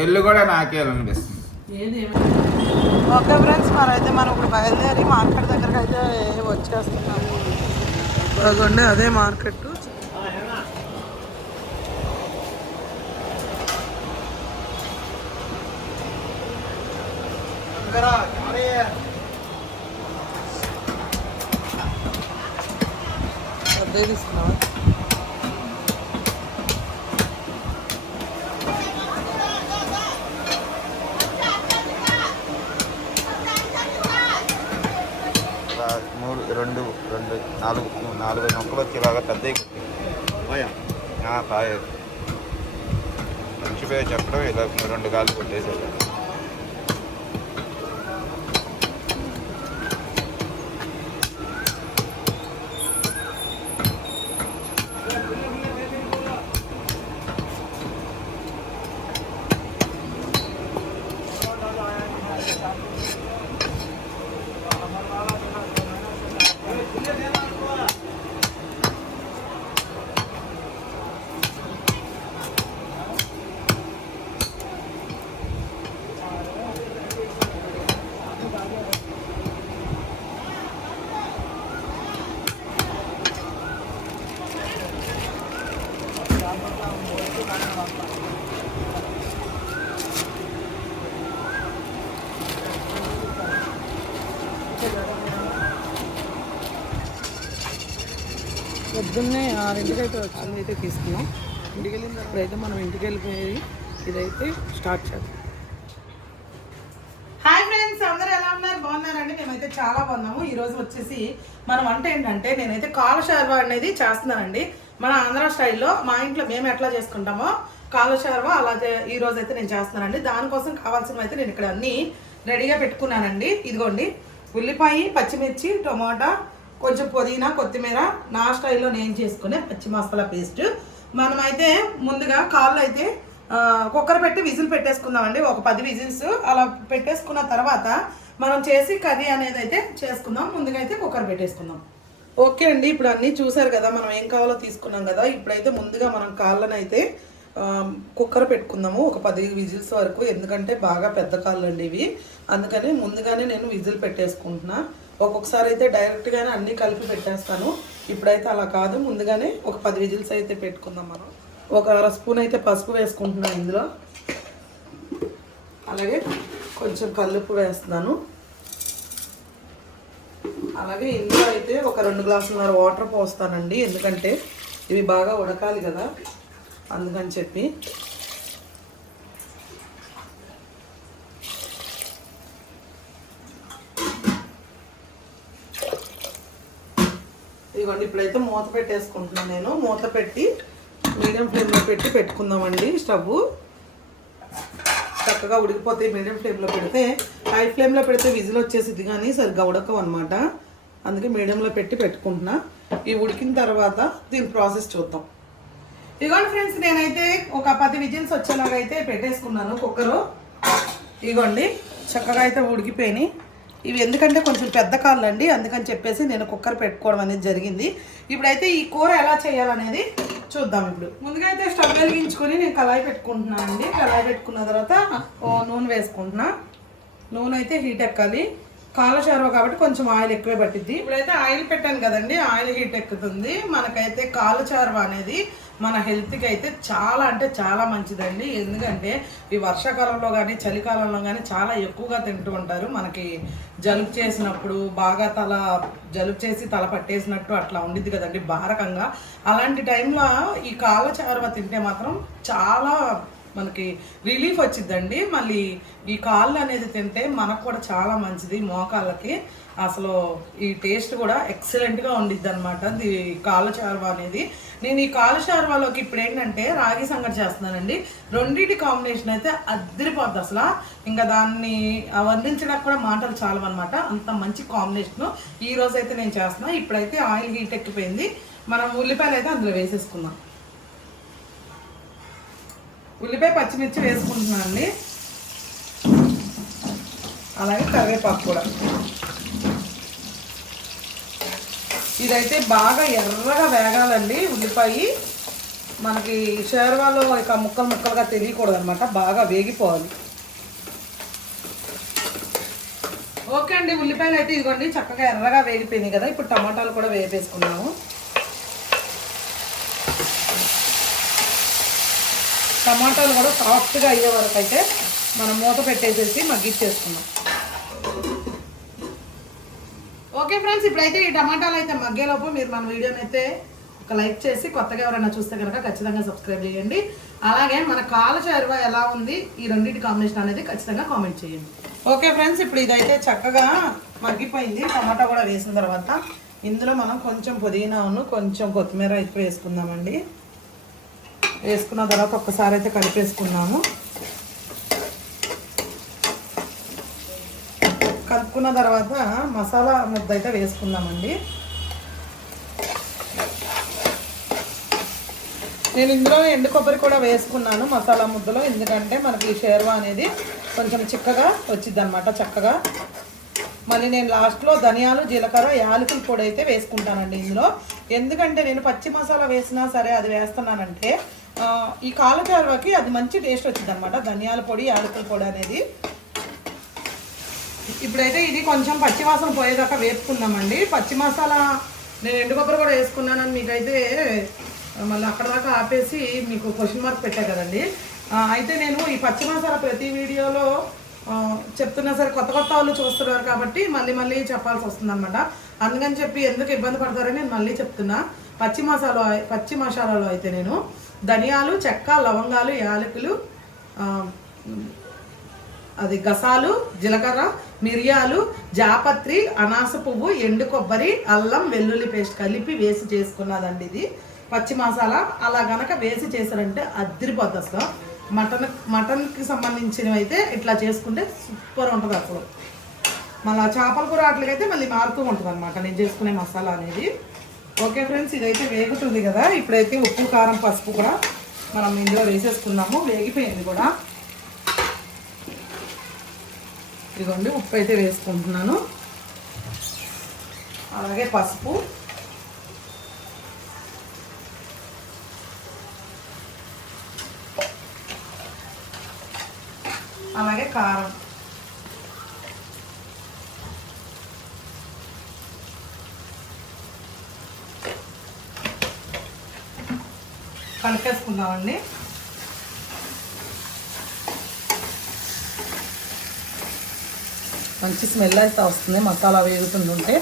ఏళ్ళు కూడా నాకే అనిపిస్తుంది. ఓకే ఫ్రెండ్స్ మరైతే మనం ఇప్పుడు బయలుదేరి మార్కెట్ దగ్గరకు అయితే వచ్చేస్తున్నాము అదే మార్కెట్ వచ్చేలాగా పెద్దవి కాయ మంచిపోయి చెప్పడం ఇలా రెండు కాళ్ళు కొట్టేసేది పొద్దున్నే ఆరింటికి అయితే వచ్చింది అయితే తీసుకున్నాం. ఇంటికి వెళ్ళిన తర్వాత అయితే మనం ఇంటికి వెళ్ళిపోయి ఇదైతే స్టార్ట్ చేద్దాం. హాయ్ ఫ్రెండ్స్ అందరూ ఎలా ఉన్నారు? బాగున్నారండి? మేమైతే చాలా బాగున్నాము. ఈరోజు వచ్చేసి మన వంట ఏంటంటే నేనైతే కాల షార్వా అనేది చేస్తున్నానండి. మన ఆంధ్ర స్టైల్లో మా ఇంట్లో మేము ఎట్లా చేసుకుంటామో కాలు షార్వా అలా ఈ రోజు అయితే నేను చేస్తున్నానండి. దానికోసం కావాల్సినవి అయితే నేను ఇక్కడ అన్నీ రెడీగా పెట్టుకున్నానండి. ఇదిగోండి ఉల్లిపాయ పచ్చిమిర్చి టొమాటా కొంచెం పుదీనా కొత్తిమీర నా స్టైల్లో నేను చేసుకునే పచ్చి మసాలా పేస్ట్. మనమైతే ముందుగా కాళ్ళు అయితే కుక్కర్ పెట్టి విజిల్ పెట్టేసుకుందామండి. ఒక పది విజిల్స్ అలా పెట్టేసుకున్న తర్వాత మనం చేసి కర్రీ అనేది అయితే చేసుకుందాం. ముందుగా అయితే కుక్కర్ పెట్టేసుకుందాం. ఓకే అండి ఇప్పుడు అన్నీ చూసారు కదా మనం ఏం కావాలో తీసుకున్నాం కదా ఇప్పుడైతే ముందుగా మనం కాళ్ళనైతే కుక్కర్ పెట్టుకుందాము ఒక పది విజిల్స్ వరకు ఎందుకంటే బాగా పెద్ద కాళ్ళు అండి ఇవి. అందుకని ముందుగానే నేను విజిల్ పెట్టేసుకుంటున్నా. ఒక్కొక్కసారి అయితే డైరెక్ట్గానే అన్నీ కలిపి పెట్టేస్తాను. ఇప్పుడైతే అలా కాదు ముందుగానే ఒక పది విజిల్స్ అయితే పెట్టుకుందాం మనం. ఒక అర స్పూన్ అయితే పసుపు వేసుకుంటున్నాను ఇందులో. అలాగే కొంచెం కల్లుప్పు వేస్తున్నాను. అలాగే ఇందులో అయితే ఒక రెండు గ్లాసులున్నర వాటర్ పోస్తానండి. ఎందుకంటే ఇవి బాగా ఉడకాలి కదా. అందుకని చెప్పి. ఇదిగోండి ఇప్పుడైతే మూత పెట్టేసుకుంటున్నాను నేను. మూత పెట్టి మీడియం ఫ్లేమ్లో పెట్టి పెట్టుకుందామండి స్టవ్ చక్కగా ఉడికిపోతే మీడియం ఫ్లేమ్లో పెడితే హై ఫ్లేమ్లో పెడితే విజిల్ వచ్చేసిద్ది కానీ సరిగ్గా ఉడకవు అనమాట అందుకే మీడియంలో పెట్టి పెట్టుకుంటున్నా. ఈ ఉడికిన తర్వాత దీని ప్రాసెస్ చూద్దాం. ఇదిగోండి ఫ్రెండ్స్ నేనైతే ఒక పది విజిల్స్ వచ్చేలాగా అయితే పెట్టేసుకున్నాను కుక్కరు. ఇదిగోండి చక్కగా అయితే ఉడికిపోయినాయి. ఇవి ఎందుకంటే కొంచెం పెద్ద కాళ్ళు అండి అందుకని చెప్పేసి నేను కుక్కర్ పెట్టుకోవడం అనేది జరిగింది. ఇప్పుడైతే ఈ కూర ఎలా చేయాలనేది చూద్దాం ఇప్పుడు. ముందుగా అయితే స్టవ్ వెలిగించుకొని నేను కళాయి పెట్టుకుంటున్నాను అండి. కళాయి పెట్టుకున్న తర్వాత ఓ నూనె వేసుకుంటున్నా. నూనె అయితే హీట్ ఎక్కాలి. కాల చారువ కాబట్టి కొంచెం ఆయిల్ ఎక్కువే పట్టిద్ది. ఇప్పుడైతే ఆయిల్ పెట్టాను కదండి ఆయిల్ హీట్ ఎక్కుతుంది. మనకైతే కాల చారువ అనేది మన హెల్త్కి అయితే చాలా అంటే చాలా మంచిదండి. ఎందుకంటే ఈ వర్షాకాలంలో కానీ చలికాలంలో కానీ చాలా ఎక్కువగా తింటూ ఉంటారు. మనకి జలుబు చేసినప్పుడు బాగా తల జలుబు చేసి తల పట్టేసినట్టు అట్లా ఉండిద్ది కదండి భారకంగా. అలాంటి టైంలో ఈ కాళ్ళ చారువ తింటే మాత్రం చాలా మనకి రిలీఫ్ వచ్చిందండి మళ్ళీ ఈ కాళ్ళు అనేది తింటే మనకు కూడా చాలా మంచిది మోకాళ్ళకి. అసలు ఈ టేస్ట్ కూడా ఎక్సలెంట్గా ఉండిద్ది అనమాట ఈ కాళ్ళ చారువ అనేది. నేను ఈ కాలు షార్వాలోకి ఇప్పుడు ఏంటంటే రాగి సంగటి చేస్తున్నానండి. రెండింటి కాంబినేషన్ అయితే అద్దరిపోద్ది అసలు. ఇంకా దాన్ని వర్ణించడానికి కూడా మాటలు చాలవన్నమాట. అంత మంచి కాంబినేషన్ ఈ రోజు అయితే నేను చేస్తున్నా. ఇప్పుడైతే ఆయిల్ హీట్ ఎక్కిపోయింది. మనం ఉల్లిపాయలు అయితే అందులో వేసేసుకుందాం. ఉల్లిపాయ పచ్చిమిర్చి వేసుకుంటున్నాను అండి అలాగే కరివేపాకు కూడా. ఇదైతే బాగా ఎర్రగా వేగాలండి ఉల్లిపాయ. మనకి షేర్వాలో ఇక ముక్కలు ముక్కలుగా తెలియకూడదు అనమాట బాగా వేగిపోవాలి. ఓకే అండి ఉల్లిపాయలు అయితే ఇదిగోండి చక్కగా ఎర్రగా వేగిపోయినాయి కదా ఇప్పుడు టమాటాలు కూడా వేపేసుకున్నాము. టమాటాలు కూడా సాఫ్ట్గా అయ్యే వరకు అయితే మనం మూత పెట్టేసేసి మగ్గిచ్చేసుకున్నాం ఓకే ఫ్రెండ్స్ ఇప్పుడైతే ఈ టమాటాలు అయితే మగ్గేలోపు మీరు మన వీడియోని అయితే ఒక లైక్ చేసి కొత్తగా ఎవరైనా చూస్తే కనుక ఖచ్చితంగా సబ్స్క్రైబ్ చేయండి. అలాగే మన కాల చేరువ ఎలా ఉంది ఈ రెండింటి కాంబినేషన్ అనేది ఖచ్చితంగా కామెంట్ చేయండి. ఓకే ఫ్రెండ్స్ ఇప్పుడు ఇదైతే చక్కగా మగ్గిపోయింది. టమాటా కూడా వేసిన తర్వాత ఇందులో మనం కొంచెం పుదీనాను కొంచెం కొత్తిమీర అయితే వేసుకుందామండి. వేసుకున్న తర్వాత ఒక్కసారి అయితే కలిపేసుకున్నాము. కలుపుకున్న తర్వాత మసాలా ముద్ద అయితే వేసుకుందామండి. నేను ఇందులో ఎండు కొబ్బరి కూడా వేసుకున్నాను మసాలా ముద్దలో ఎందుకంటే మనకి ఈ షేర్వా అనేది కొంచెం చిక్కగా వచ్చింది అనమాట చక్కగా. మళ్ళీ నేను లాస్ట్లో ధనియాలు జీలకర్ర యాలకుల పొడి అయితే వేసుకుంటానండి ఇందులో. ఎందుకంటే నేను పచ్చి మసాలా వేసినా సరే అది వేస్తున్నానంటే ఈ కాలచారువకి అది మంచి టేస్ట్ వచ్చింది అనమాట ధనియాల పొడి యాలకుల పొడి అనేది. ఇప్పుడైతే ఇది కొంచెం పచ్చి వాసన పోయేదాకా వేపుకుందామండి. పచ్చి మసాలా నేను ఎండు కొబ్బరి కూడా వేసుకున్నానని మీకైతే మళ్ళీ అక్కడ దాకా ఆపేసి మీకు క్వశ్చన్ మార్క్ పెట్టా కదండి. అయితే నేను ఈ పచ్చి మసాలా ప్రతి వీడియోలో చెప్తున్నా సరే కొత్త కొత్త వాళ్ళు చూస్తున్నారు కాబట్టి మళ్ళీ మళ్ళీ చెప్పాల్సి వస్తుంది అనమాట అందుకని చెప్పి ఎందుకు ఇబ్బంది పడతారని నేను మళ్ళీ చెప్తున్నా. పచ్చి మసాలా పచ్చి మసాలాలో అయితే నేను ధనియాలు చెక్క లవంగాలు యాలకులు అది గసాలు జీలకర్ర మిరియాలు జాపత్రి అనాస పువ్వు ఎండు కొబ్బరి అల్లం వెల్లుల్లి పేస్ట్ కలిపి వేసి చేసుకున్నదండి ఇది. పచ్చి మసాలా. అలా గనక వేసి చేశారంటే అద్దరిపోద్ది అసలు. మటన్ మటన్కి సంబంధించినవి అయితే ఇట్లా చేసుకుంటే సూపర్ ఉంటుంది అసలు. మళ్ళీ చేపల కూర అట్లకైతే మళ్ళీ మారుతూ ఉంటుంది అనమాట నేను చేసుకునే మసాలా అనేది. ఓకే ఫ్రెండ్స్ ఇదైతే వేగుతుంది కదా. ఇప్పుడైతే ఉప్పు కారం పసుపు కూడా మనం ఇందులో వేసేసుకున్నాము. వేగిపోయింది కూడా. ఇదిగోండి ఉప్పు అయితే వేసుకుంటున్నాను. అలాగే పసుపు. అలాగే కారం. కలిపేసుకుందామండి. మంచి స్మెల్ అయితే వస్తుంది. మసాలా వేగుతుంటుంటే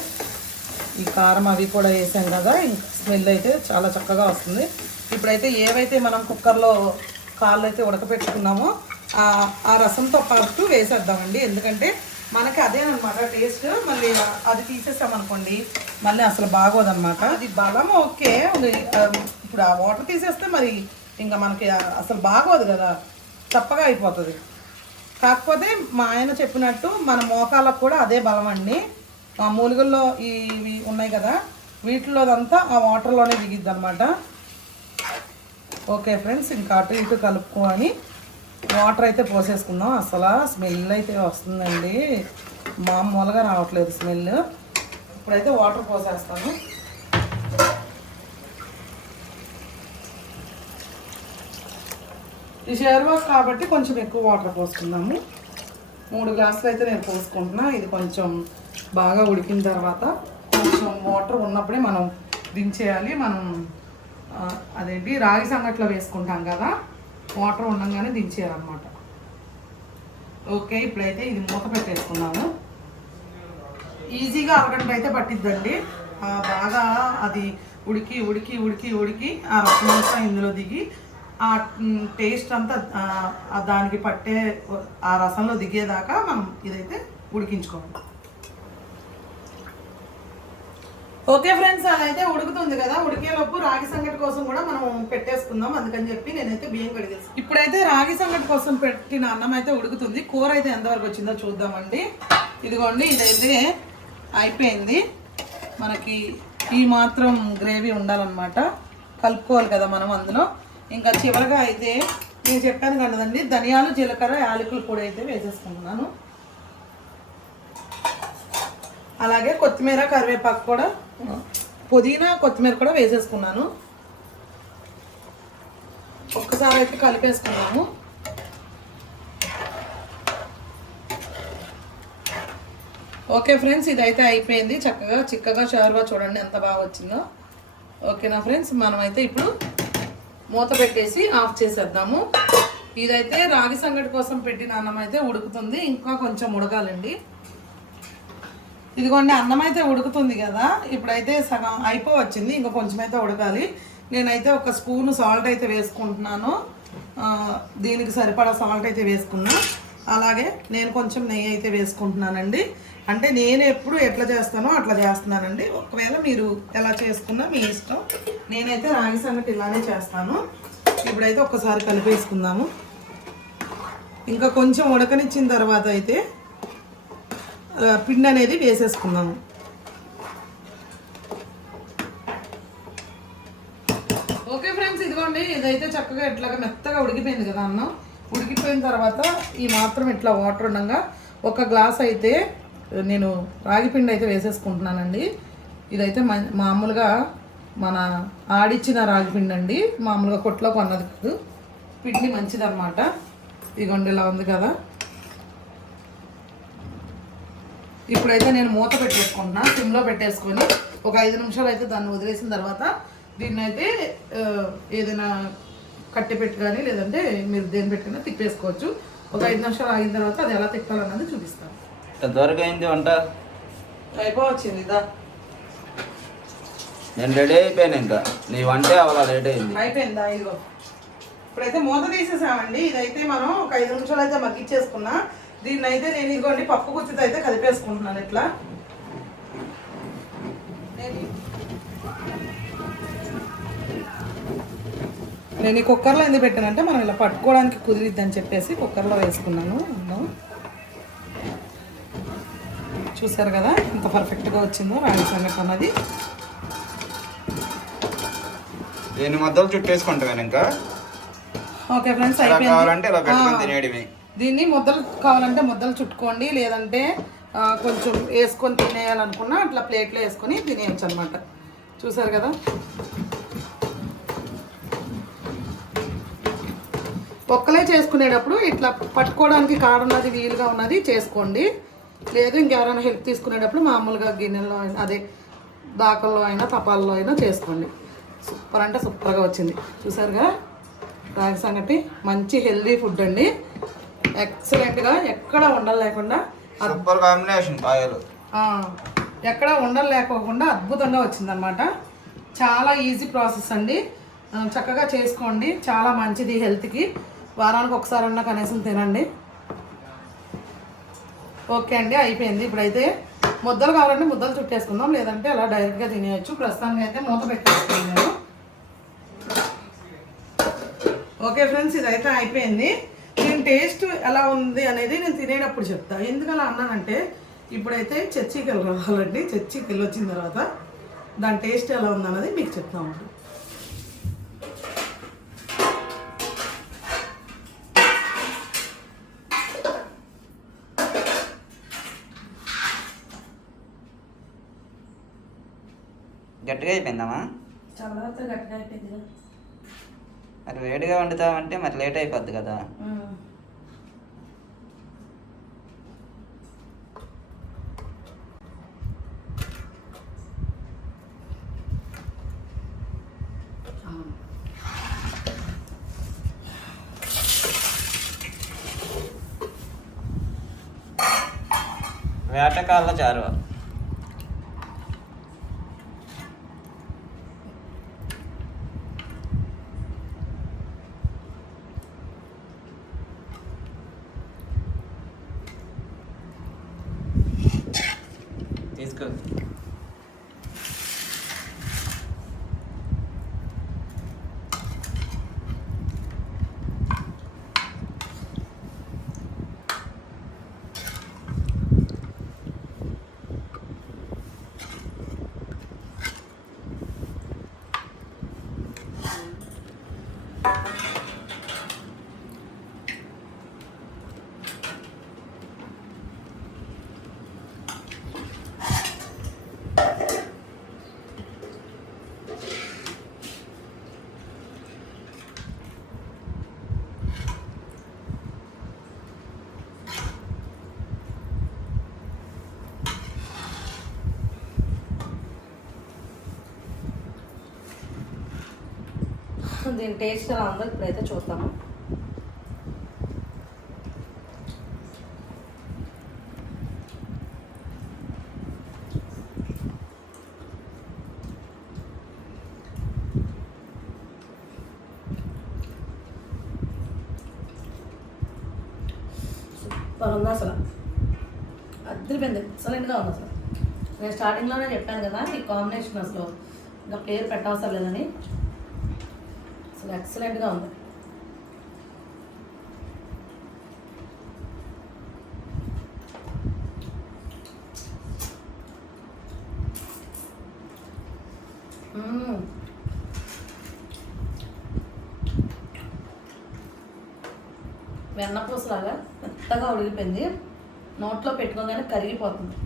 ఈ కారం అవి కూడా వేసాం కదా స్మెల్ అయితే చాలా చక్కగా వస్తుంది. ఇప్పుడైతే ఏవైతే మనం కుక్కర్లో కాళ్ళు అయితే ఉడకపెట్టుకున్నామో ఆ ఆ రసంతో పాటు వేసేద్దామండి. ఎందుకంటే మనకి అదేనమాట టేస్ట్. మళ్ళీ అది తీసేసామనుకోండి మళ్ళీ అసలు బాగోదన్నమాట. అది బలం ఓకే ఇప్పుడు ఆ వాటర్ తీసేస్తే మరి ఇంకా మనకి అసలు బాగోదు కదా. చప్పగా అయిపోతుంది. కాకపోతే మా ఆయన చెప్పినట్టు మన మోకాలకు కూడా అదే బలం అండి. ఆ మూలికల్లో ఇవి ఉన్నాయి కదా వీటిలోదంతా ఆ వాటర్లోనే దిగిద్ది అనమాట ఓకే ఫ్రెండ్స్ ఇంకా అటు ఇటు కలుపుకొని వాటర్ అయితే పోసేసుకుందాం. అసలు స్మెల్ అయితే వస్తుందండి. మామూలుగా రావట్లేదు స్మెల్. ఇప్పుడైతే వాటర్ పోసేస్తాను. ఈ షేర్వాస్ కాబట్టి కొంచెం ఎక్కువ వాటర్ పోసుకుందాము. మూడు గ్లాసులు అయితే నేను పోసుకుంటున్నా. ఇది కొంచెం బాగా ఉడికిన తర్వాత కొంచెం వాటర్ ఉన్నప్పుడే మనం దించేయాలి. మనం అదేంటి రాగి సంగట్లో వేసుకుంటాం కదా వాటర్ ఉండగానే దించేయాలన్నమాట. ఓకే ఇప్పుడైతే ఇది మూత పెట్టేసుకున్నాము. ఈజీగా అరగంట అయితే పట్టిద్దండి. బాగా అది ఉడికి ఉడికి ఉడికి ఉడికి ఆ రసం ఇందులో దిగి ఆ టేస్ట్ అంతా దానికి పట్టే ఆ రసంలో దిగేదాకా మనం ఇదైతే ఉడికించుకోవాలి. ఓకే ఫ్రెండ్స్ అదైతే ఉడుకుతుంది కదా. ఉడికేలోపు రాగి సంగటి కోసం కూడా మనం పెట్టేసుకుందాం. అందుకని చెప్పి నేనైతే బియ్యం కడిగేసి ఇప్పుడైతే రాగి సంగటి కోసం పెట్టిన అన్నం అయితే ఉడుకుతుంది. కూర అయితే ఎంతవరకు వచ్చిందో చూద్దామండి. ఇదిగోండి ఇదైతే అయిపోయింది. మనకి ఈ మాత్రం గ్రేవీ ఉండాలన్నమాట. కలుపుకోవాలి కదా మనం అందులో. ఇంకా చివరిగా అయితే నేను చెప్పాను కదండి ధనియాలు జీలకర్ర యాలకుల పొడి అయితే వేసేసుకుంటున్నాను. అలాగే కొత్తిమీర కరివేపాకు కూడా పుదీనా కొత్తిమీర కూడా వేసేసుకున్నాను. ఒక్కసారి అయితే కలిపేసుకున్నాము. ఓకే ఫ్రెండ్స్ ఇదైతే అయిపోయింది. చక్కగా చిక్కగా షోర్వా చూడండి ఎంత బాగా వచ్చిందో. ఓకేనా ఫ్రెండ్స్ మనమైతే ఇప్పుడు మూత పెట్టేసి ఆఫ్ చేసేద్దాము. ఇదైతే రాగి సంగటి కోసం పెట్టిన అన్నం అయితే ఉడుకుతుంది. ఇంకా కొంచెం ఉడకాలండి. ఇదిగోండి అన్నం అయితే ఉడుకుతుంది కదా. ఇప్పుడైతే సగం అయిపోవచ్చింది. ఇంకా కొంచెం అయితే ఉడకాలి. నేనైతే ఒక స్పూన్ సాల్ట్ అయితే వేసుకుంటున్నాను. దీనికి సరిపడా సాల్ట్ అయితే వేసుకున్నా. అలాగే నేను కొంచెం నెయ్యి అయితే వేసుకుంటున్నానండి. అంటే నేను ఎప్పుడు ఎట్లా చేస్తానో అట్లా చేస్తున్నానండి. ఒకవేళ మీరు ఎలా చేసుకున్నా మీ ఇష్టం. నేనైతే రాగి సంగటి ఇలానే చేస్తాను. ఇప్పుడైతే ఒక్కసారి కలిపేసుకుందాము. ఇంకా కొంచెం ఉడకనిచ్చిన తర్వాత అయితే పిండి అనేది వేసేసుకుందాము. ఓకే ఫ్రెండ్స్ ఇదిగోండి. ఇదైతే చక్కగా ఇట్లాగా మెత్తగా ఉడికిపోయింది కదా అన్నం. ఉడికిపోయిన తర్వాత ఈ మాత్రం ఇట్లా వాటర్ ఉండగా ఒక గ్లాస్ అయితే నేను రాగిపిండి అయితే వేసేసుకుంటున్నానండి. ఇదైతే మామూలుగా మన ఆడిచ్చిన రాగిపిండి అండి మామూలుగా కొట్లో కొన్నది కాదు. పిండి మంచిదన్నమాట. ఇదిగోండి ఇలా ఉంది కదా. ఇప్పుడైతే నేను మూత పెట్టేసుకుంటున్నా. సిమ్లో పెట్టేసుకొని ఒక ఐదు నిమిషాలు అయితే దాన్ని వదిలేసిన తర్వాత దీన్ని అయితే ఏదైనా కట్టె పెట్టి కానీ లేదంటే మీరు దేని పెట్టుకున్నా తిప్పేసుకోవచ్చు. ఒక ఐదు నిమిషాలు ఆగిన తర్వాత అది ఎలా తిప్పాలన్నది చూపిస్తాను. ఎంతవరకు అయింది వంట? అయిపోవచ్చింది ఇదా. నేను రెడీ అయిపోయాను ఇంకా. నీ వంటే అవ్వాలా లేట్ అయింది. అయిపోయిందా? ఇదిగో. ఇప్పుడైతే మూత తీసేసామండి. ఇదైతే మనం ఒక ఐదు నిమిషాలు అయితే మగ్గిచ్చేసుకున్నా దీన్ని అయితే నేను ఇదిగోండి పప్పు గుత్తితో అయితే కలిపేసుకుంటున్నాను ఇట్లా. నేను- నేను ఈ కుక్కర్లో ఎందుకు పెట్టానంటే మనం ఇలా పట్టుకోవడానికి కుదిరిద్దని చెప్పేసి కుక్కర్లో వేసుకున్నాను. అన్నం. చూసారు కదా ఎంత పర్ఫెక్ట్గా వచ్చిందో సంగటి అన్నది. దీన్ని మధ్యలో చుట్టేసుకుంటాను ఇంకా. ఓకే ఫ్రెండ్స్ కావాలంటే ఇలా పెట్టుకొని. తినేయడమే. దీన్ని ముద్దలు కావాలంటే ముద్దలు చుట్టుకోండి లేదంటే కొంచెం వేసుకొని తినేయాలనుకున్నా అట్లా ప్లేట్లో వేసుకొని తినేయచ్చు అనమాట చూసారు కదా? ఒక్కలే చేసుకునేటప్పుడు ఇట్లా పట్టుకోవడానికి కాడున్నది వీలుగా ఉన్నది చేసుకోండి. లేదు ఇంకెవరైనా హెల్ప్ తీసుకునేటప్పుడు మామూలుగా గిన్నెలో అయినా అదే దాకల్లో అయినా తపాల్లో అయినా చేసుకోండి. సూపర్ అంటే సూపర్గా వచ్చింది. చూసారుగా? రాగి సంగటి మంచి హెల్దీ ఫుడ్ అండి. ఎక్సలెంట్గా ఎక్కడ ఉండలు లేకుండా సూపర్ కాంబినేషన్ కాయలు ఎక్కడ ఉండలు లేకోకుండా అద్భుతంగా వచ్చిందనమాట చాలా ఈజీ ప్రాసెస్ అండి. చక్కగా చేసుకోండి. చాలా మంచిది హెల్త్కి వారానికి ఒకసారి అన్నా కనీసం తినండి. ఓకే అండి అయిపోయింది. ఇప్పుడైతే ముద్దలు కావాలంటే ముద్దలు చుట్టేసుకుందాం. లేదంటే అలా డైరెక్ట్గా తినేయచ్చు. ప్రస్తుతానికి అయితే మూత పెట్టేసుకున్నాను ఓకే ఫ్రెండ్స్ ఇదైతే అయిపోయింది. దీని టేస్ట్ ఎలా ఉంది అనేది నేను తినేటప్పుడు చెప్తాను ఎందుకు అలా అన్నానంటే ఇప్పుడైతే చర్చికి రావాలండి. చర్చికి వచ్చిన తర్వాత దాని టేస్ట్ ఎలా ఉంది అన్నది మీకు చెప్తాము గట్టిగా అయిపోయిందమ్మా మరి వేడిగా వండుతామంటే మరి లేట్ అయిపోద్ది కదా. వేటకాళ్ళ చారు దీని టేస్ట్ ఎలా ఉందో ఇప్పుడైతే చూద్దాము. సూపర్ ఉంది అసలు. అద్దరిపోయింది ఎక్సలెంట్గా ఉంది అసలు. నేను స్టార్టింగ్లోనే చెప్పాను కదా ఈ కాంబినేషన్ అసలు ఇంకా పేరు పెట్టవసరం లేదని. అసలు ఎక్సలెంట్గా ఉంది. వెన్నపూసలాగా మెత్తగా ఉడిగిపోయింది నోట్లో పెట్టుకోగానే కరిగిపోతుంది.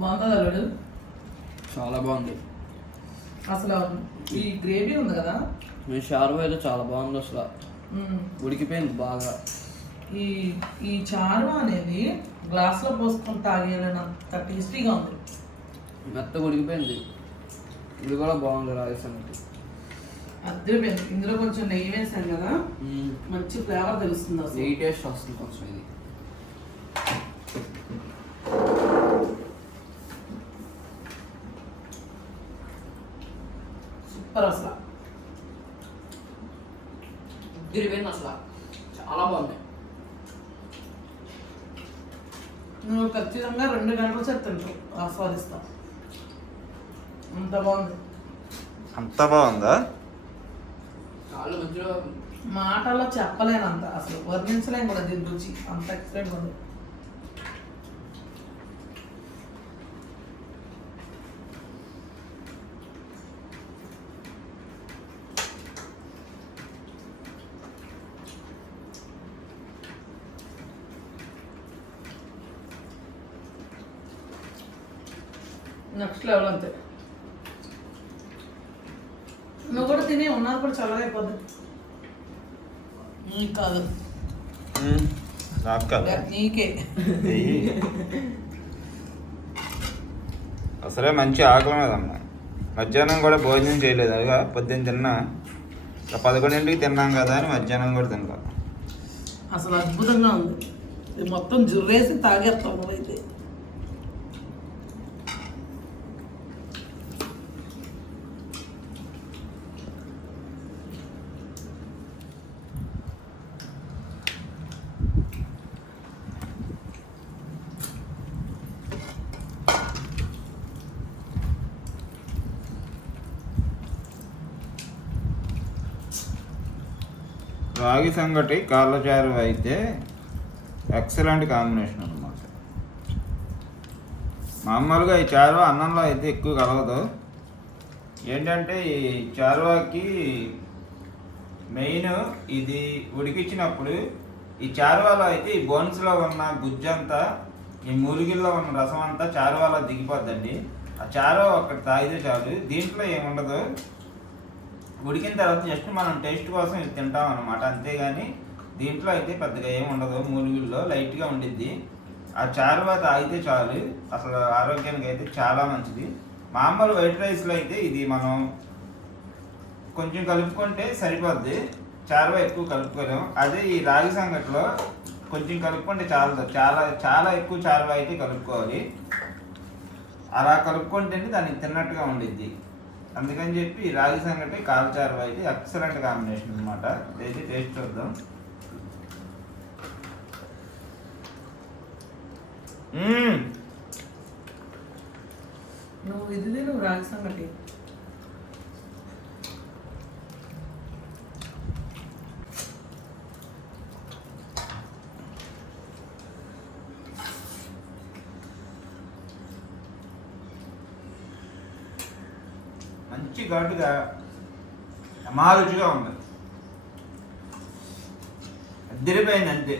బాగుందా అల్లుడు చాలా బాగుంది. అసలు ఈ గ్రేవీ ఉంది కదా? మీ షార్వా అయితే చాలా బాగుంది అసలు. ఉడికిపోయింది బాగా. ఈ ఈ చారు అనేది గ్లాస్లో పోసుకొని తాగేయాలన్నంత టేస్టీగా ఉంది. మెత్తగా ఉడికిపోయింది. ఇది కూడా బాగుంది రాగి సంగటి అద్దరిపోయింది ఇందులో కొంచెం నెయ్యి వేసాం కదా? మంచి ఫ్లేవర్ తెలుస్తుంది అసలు. నెయ్యి టేస్ట్ వస్తుంది కొంచెం ఇది. సూపర్ అసలు ఉడికిపోయింది అసలు చాలా బాగుంది. నువ్వు ఖచ్చితంగా రెండు గంటల సేపు తింటావు ఆస్వాదిస్తావు అంత బాగుంది. అంత బాగుందా? చాలా మాటల్లో చెప్పలేనంత. అసలు వర్ణించలేం కూడా దీని రుచి. అంత ఎక్సలెంట్ ఉంది. నెక్స్ట్ లెవెల్ అంతే. నువ్వు కూడా తిని ఉన్నారు కూడా చల్లగా అయిపోద్ది. నీకు కాదు. నాకు కదా. నీకే. వెయ్యి. అసలే మంచి ఆకలి మీద అమ్మా మధ్యాహ్నం కూడా భోజనం చేయలేదు. అదిగా పొద్దున్న తిన్నా. పదకొండింటికి తిన్నాం కదా అని మధ్యాహ్నం కూడా తిన్నా అసలు అద్భుతంగా ఉంది. మొత్తం జుర్రేసి తాగేస్తాం నువ్వైతే రాగి సంగటి కాళ్ళచారు అయితే ఎక్సలెంట్ కాంబినేషన్ అనమాట మామూలుగా ఈ చారు అన్నంలో అయితే ఎక్కువ కలవదు. ఏంటంటే ఈ చారువాకి మెయిన్ ఇది ఉడికించినప్పుడు ఈ చారువాలో అయితే ఈ బోన్స్లో ఉన్న గుజ్జంతా ఈ మూలిగిల్లో ఉన్న రసం అంతా చారువాలో దిగిపోద్దండి. ఆ చారువా ఒకటి తాగితే చాలు. దీంట్లో ఏముండదు? ఉడికిన తర్వాత జస్ట్ మనం టేస్ట్ కోసం ఇది తింటాం అనమాట అంతేగాని దీంట్లో అయితే పెద్దగా ఏమి ఉండదు. మూలుగుల్లో లైట్గా ఉండిద్ది. ఆ చారువా తాగితే చాలు. అసలు ఆరోగ్యానికి అయితే చాలా మంచిది. మామూలు వైట్ రైస్లో అయితే ఇది మనం కొంచెం కలుపుకుంటే సరిపోద్ది. చారువా ఎక్కువ కలుపుకోలేము. అదే ఈ రాగి సంగట్లో కొంచెం కలుపుకుంటే చాలా చాలా చాలా ఎక్కువ చారువా అయితే కలుపుకోవాలి. అలా కలుపుకుంటేనే దానికి తిన్నట్టుగా ఉండిద్ది. అందుకని చెప్పి రాగి సంగటి కాల్చారు అయితే ఎక్సలెంట్ కాంబినేషన్ అనమాట అయితే టేస్ట్ చూద్దాం. నువ్వు ఇది నువ్వు రాగి సంగటి. మంచి ఘాటుగా అమారుచిగా ఉంది. అద్దరిపోయింది అంతే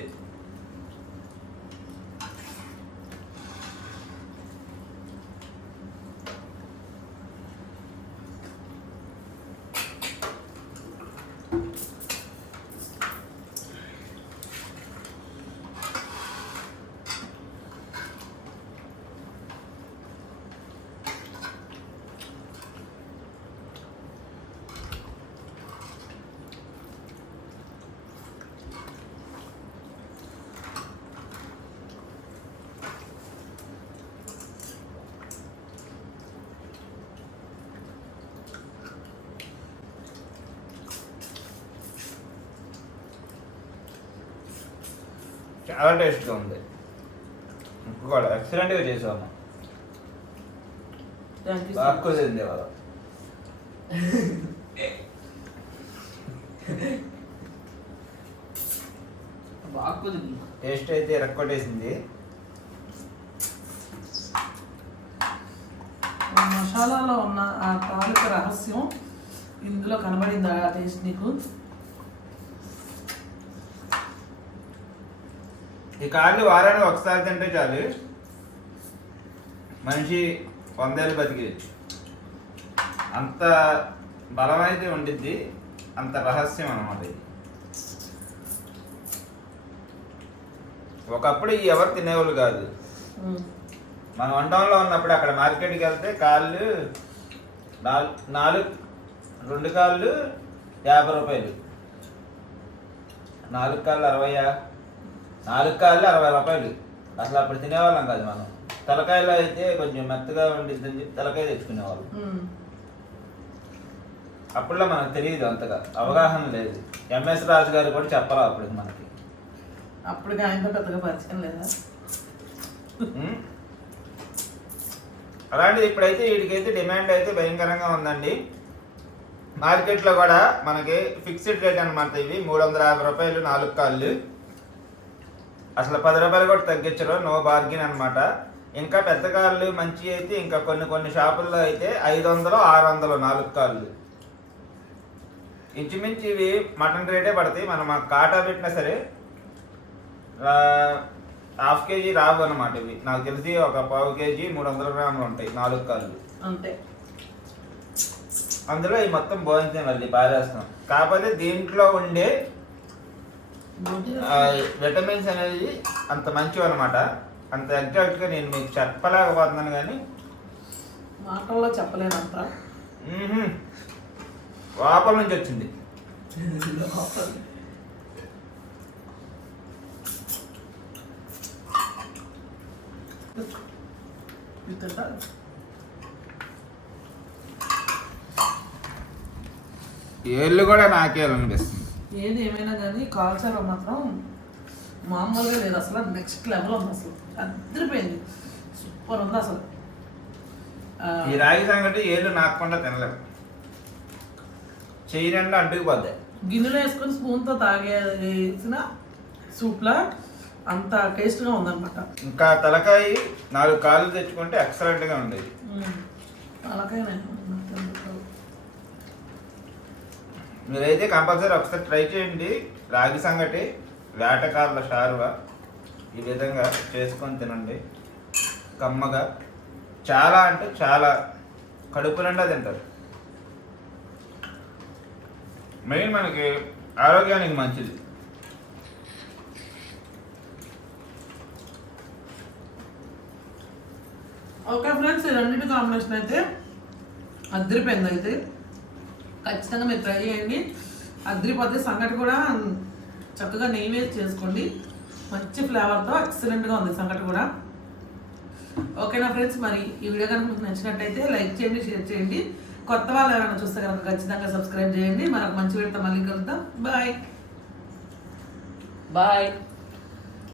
చాలా టేస్ట్గా ఉంది. కూడా ఎక్సలెంట్గా చేసాము ఇవాళ బాగా కుదిరింది టేస్ట్ అయితే ఎరక్కొట్టేసింది మసాలాలో ఉన్న ఆ తాలూక రహస్యం ఇందులో కనబడింది ఆ టేస్ట్ నీకు? ఈ కాళ్ళు వారానికి ఒకసారి తింటే చాలు. మనిషి వందేళ్ళు బతికేయచ్చు అంత బలమైతే ఉండిద్ది అంత రహస్యం అన్నమాట ఇది. ఒకప్పుడు ఈ ఎవరు తినేవాళ్ళు కాదు. మన వంటంలో ఉన్నప్పుడు అక్కడ మార్కెట్కి వెళ్తే కాళ్ళు నాలుగు నాలుగు రెండు కాళ్ళు యాభై రూపాయలు. నాలుగు కాళ్ళు అరవయా? నాలుగు కాళ్ళు అరవై రూపాయలు. అసలు అప్పుడు తినేవాళ్ళం కాదు మనం. తలకాయలో అయితే కొంచెం మెత్తగా ఉండిద్దని చెప్పి తలకాయ తెచ్చుకునేవాళ్ళం. అప్పుడులో మనకు తెలియదు అంతగా. అవగాహన లేదు. ఎంఎస్ రాజు గారు కూడా చెప్పాలి అప్పుడు మనకి? ఆయనతో పెద్దగా పరిచయం లేదా? అలాంటిది ఇప్పుడైతే వీడికైతే డిమాండ్ అయితే భయంకరంగా ఉందండి. మార్కెట్లో కూడా మనకి ఫిక్స్డ్ రేట్ అనమాట ఇవి. మూడు వందల యాభై రూపాయలు నాలుగు కాళ్ళు. అసలు పది రూపాయలు కూడా తగ్గించరు నో బార్గిన్ అనమాట ఇంకా పెద్ద కాళ్ళు మంచి అయితే ఇంకా కొన్ని కొన్ని షాపుల్లో అయితే ఐదు వందలు ఆరు వందలు నాలుగు కాళ్ళు ఇంచుమించు ఇవి మటన్ రేటే పడతాయి. మనం కాటా పెట్టినా సరే హాఫ్ కేజీ రావు అనమాట ఇవి. నాకు తెలిసి ఒక పావు కేజీ మూడు వందల గ్రాములు ఉంటాయి నాలుగు కాళ్ళు అంతే. అందులో ఈ మొత్తం భోజనం మళ్ళీ పారేస్తాం. కాకపోతే దీంట్లో ఉండే విటమిన్స్ అనేది అంత మంచివి అనమాట అంత ఎగ్జాక్ట్గా నేను మీకు చెప్పలేకపోతున్నాను కానీ. మాటల్లో చెప్పలేనంత. లోపల నుంచి వచ్చింది? ఏళ్ళు కూడా నాకే అనిపిస్తుంది ఏది ఏమైనా కానీ కాల్చడం మాత్రం మామూలుగా లేదు. అసలు నెక్స్ట్ లెవెల్ ఉంది అసలు. అదిరిపోయింది. సూపర్ ఉంది అసలు. ఈ రాగి సంగటి ఏళ్ళు నాకకుండా తినలేము చెయ్యి నిండా అంటుకుపోద్ది. గిన్నెలో వేసుకొని స్పూన్తో తాగేసిన సూప్లా అంత టేస్ట్గా ఉందన్నమాట. ఇంకా తలకాయ నాలుగు కాళ్ళు తెచ్చుకుంటే ఎక్సలెంట్గా ఉండేది. అలాగే మీరైతే కంపల్సరీ ఒకసారి ట్రై చేయండి. రాగి సంగటి వేటకారుల షారువ. ఈ విధంగా చేసుకొని తినండి. కమ్మగా. చాలా అంటే చాలా. కడుపు నిండా తింటారు. మెయిన్ మనకి ఆరోగ్యానికి మంచిది. ఓకే ఫ్రెండ్స్ రెండింటి కాంబినేషన్ అయితే అద్దరిపోయింది అయితే. ఖచ్చితంగా మీరు ట్రై చేయండి. అద్దరిపోతే సంగటి కూడా చక్కగా నెయ్యి వేసి చేసుకోండి. మంచి ఫ్లేవర్తో ఎక్సలెంట్గా ఉంది సంగటి కూడా. ఓకేనా ఫ్రెండ్స్ మరి ఈ వీడియో కనుక మీకు నచ్చినట్టయితే లైక్ చేయండి షేర్ చేయండి. కొత్త వాళ్ళు ఎవరైనా చూస్తే కనుక ఖచ్చితంగా సబ్స్క్రైబ్ చేయండి. మనకు మంచి వీడితో మళ్ళీ కలుద్దాం. Bye bye